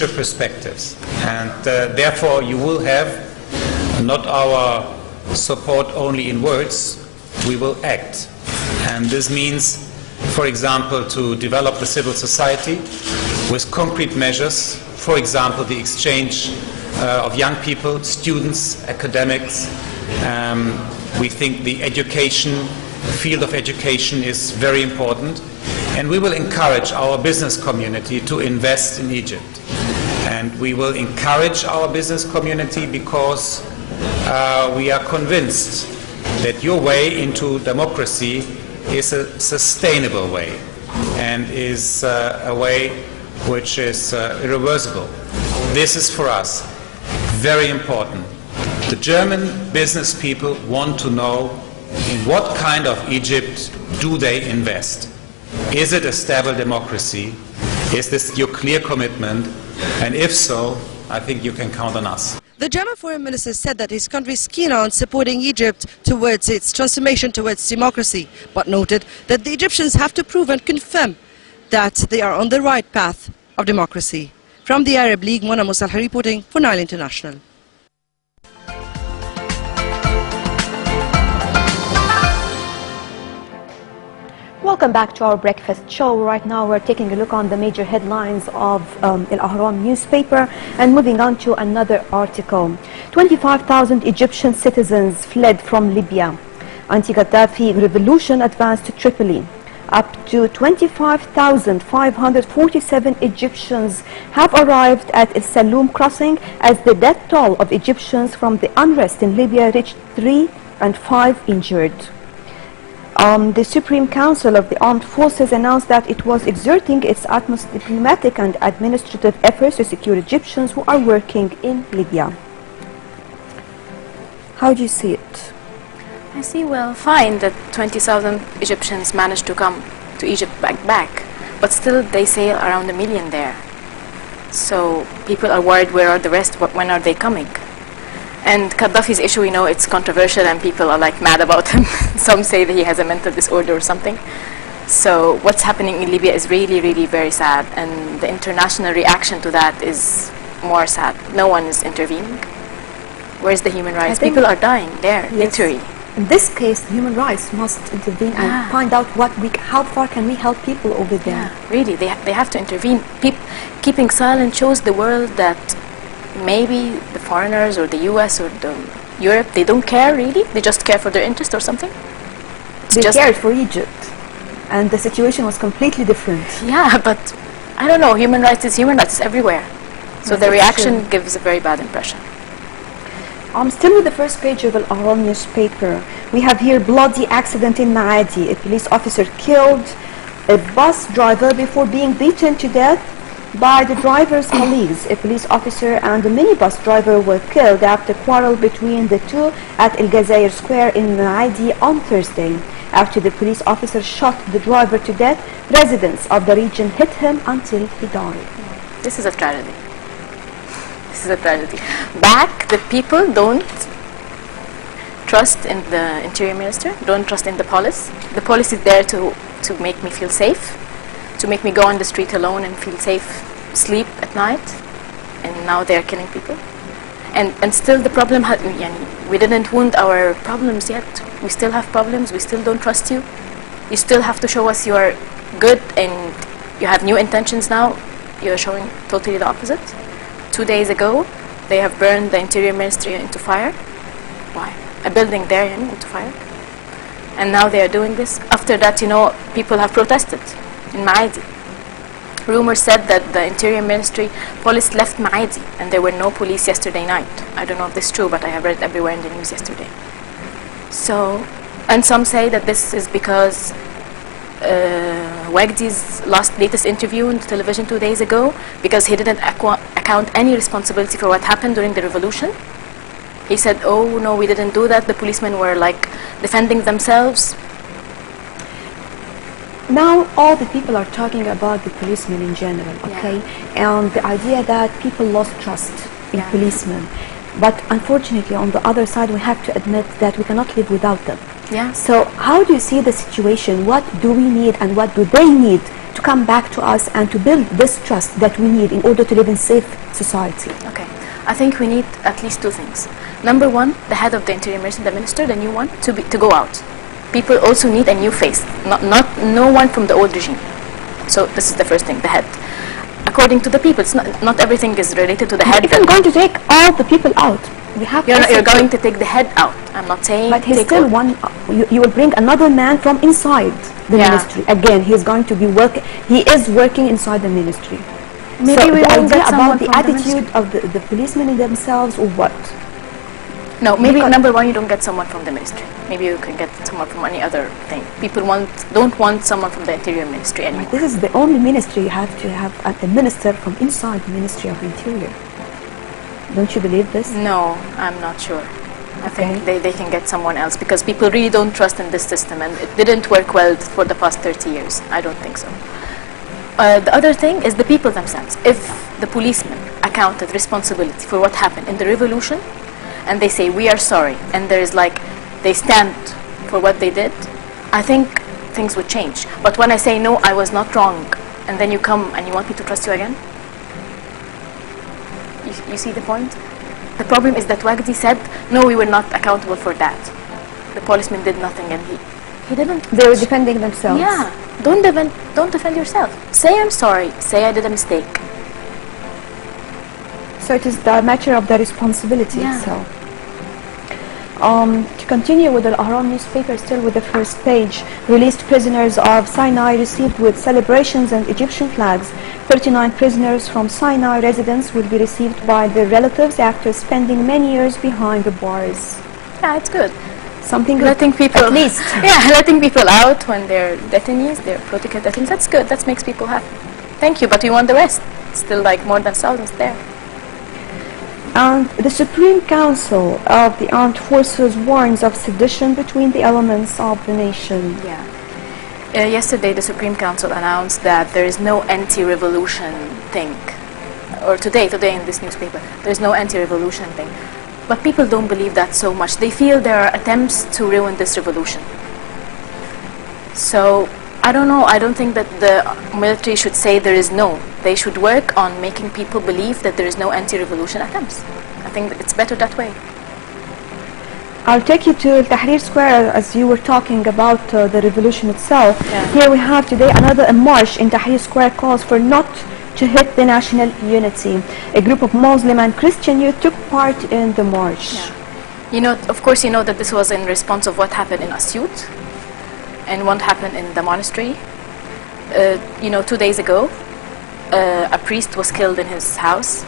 future perspectives. And therefore you will have not our support only in words, we will act. And this means, for example, to develop the civil society with concrete measures, for example, the exchange of young people, students, academics. We think the field of education is very important, and we will encourage our business community to invest in Egypt. And we will encourage our business community because we are convinced that your way into democracy is a sustainable way and is a way which is irreversible. This is for us very important. The German business people want to know in what kind of Egypt do they invest. Is it a stable democracy? Is this your clear commitment? And if so, I think you can count on us. The German foreign minister said that his country is keen on supporting Egypt towards its transformation towards democracy, but noted that the Egyptians have to prove and confirm that they are on the right path of democracy. From the Arab League, Mona Musalhi reporting for Nile International. Welcome back to our breakfast show. Right now we're taking a look on the major headlines of Al Ahram newspaper and moving on to another article. 25,000 Egyptian citizens fled from Libya. Anti-Gaddafi revolution advanced to Tripoli. Up to 25,547 Egyptians have arrived at El Saloum crossing as the death toll of Egyptians from the unrest in Libya reached 3 and 5 injured. The Supreme Council of the Armed Forces announced that it was exerting its utmost diplomatic and administrative efforts to secure Egyptians who are working in Libya. How do you see it? I see, well, fine that 20,000 Egyptians managed to come to Egypt back, but still they say around 1 million there. So people are worried, where are the rest, when are they coming? And Gaddafi's issue, you know, it's controversial and people are like mad about him. Some say that he has a mental disorder or something. So what's happening in Libya is really, really very sad, and the international reaction to that is more sad. No one is intervening. Where's the human rights? People are dying there, yes. Literally. In this case, human rights must intervene and find out how far can we help people over there. Yeah, really, they have to intervene. Keeping silent shows the world that maybe the foreigners or the US or Europe, they don't care really. They just care for their interest or something. They cared for Egypt, and the situation was completely different. Yeah, but I don't know. Human rights is everywhere. So the reaction gives a very bad impression. Still with the first page of Al Ahram newspaper, we have here bloody accident in Maadi. A police officer killed a bus driver before being beaten to death by the driver's colleagues. A police officer and a minibus driver were killed after a quarrel between the two at El Gazair Square in Maadi on Thursday. After the police officer shot the driver to death, residents of the region hit him until he died. This is a tragedy. This is a tragedy. Back, the people don't trust in the interior minister, don't trust in the police. The police is there to make me feel safe, to make me go on the street alone and feel safe, sleep at night, and now they are killing people. And still the problem, we didn't wound our problems yet. We still have problems, we still don't trust you. You still have to show us you are good and you have new intentions now. You are showing totally the opposite. 2 days ago, they have burned the interior ministry into fire. Why? A building there into fire. And now they are doing this. After that, people have protested in Maadi. Rumors said that the interior ministry police left Maadi and there were no police yesterday night. I don't know if this is true, but I have read everywhere in the news yesterday. So, and some say that this is because Wagdi's latest interview on television 2 days ago, because he didn't account any responsibility for what happened during the revolution. He said, oh no, we didn't do that. The policemen were like defending themselves. Now all the people are talking about the policemen in general, okay? And the idea that people lost trust in policemen. But unfortunately, on the other side, we have to admit that we cannot live without them. Yeah. So how do you see the situation? What do we need and what do they need to come back to us and to build this trust that we need in order to live in safe society? Okay. I think we need at least two things. Number one, the head of the Interior Ministry, the minister, the new one, to go out. People also need a new face, no one from the old regime. So this is the first thing, the head. According to the people, it's not everything is related to the head. If I'm going to take all the people out, we have you're going to take the head out. I'm not saying. But he's still one. You will bring another man from inside the ministry. Again, he's going to be working. He is working inside the ministry. Maybe so we the will idea get about the from attitude of the policemen in themselves, or what? No, maybe number one, you don't get someone from the ministry. Maybe you can get someone from any other thing. People don't want someone from the Interior Ministry anymore. This is the only ministry you have to have a minister from inside the Ministry of Interior. Don't you believe this? No, I'm not sure. I think they can get someone else because people really don't trust in this system, and it didn't work well for the past 30 years. I don't think so. The other thing is the people themselves. If the policemen accounted responsibility for what happened in the revolution, and they say we are sorry, and there is they stand for what they did, I think things would change. But when I say no, I was not wrong, and then you come and you want me to trust you again, you see the point? The problem is that Wagdi said no, we were not accountable for that. The policeman did nothing, and he didn't. They were defending themselves. Yeah, don't defend yourself. Say I'm sorry. Say I did a mistake. So it is the matter of the responsibility itself. To continue with the Ahram newspaper, still with the first page, released prisoners of Sinai received with celebrations and Egyptian flags. 39 prisoners from Sinai residents will be received by their relatives after spending many years behind the bars. Yeah, it's good. Something letting people, at least. Yeah, letting people out when they're detainees, they're political detainees. That's good. That makes people happy. Thank you, but we want the rest. Still, more than thousands there. And the Supreme Council of the Armed Forces warns of sedition between the elements of the nation. Yeah. Yesterday, the Supreme Council announced that there is no anti-revolution thing. Or today in this newspaper, there is no anti-revolution thing. But people don't believe that so much. They feel there are attempts to ruin this revolution. So, I don't know. I don't think that the military should say there is no. They should work on making people believe that there is no anti-revolution attempts. I think that it's better that way. I'll take you to Tahrir Square as you were talking about the revolution itself. Yeah. Here we have today another march in Tahrir Square calls for not to hit the national unity. A group of Muslim and Christian youth took part in the march. Yeah. Of course, you know that this was in response of what happened in Asyut and what happened in the monastery. 2 days ago, a priest was killed in his house.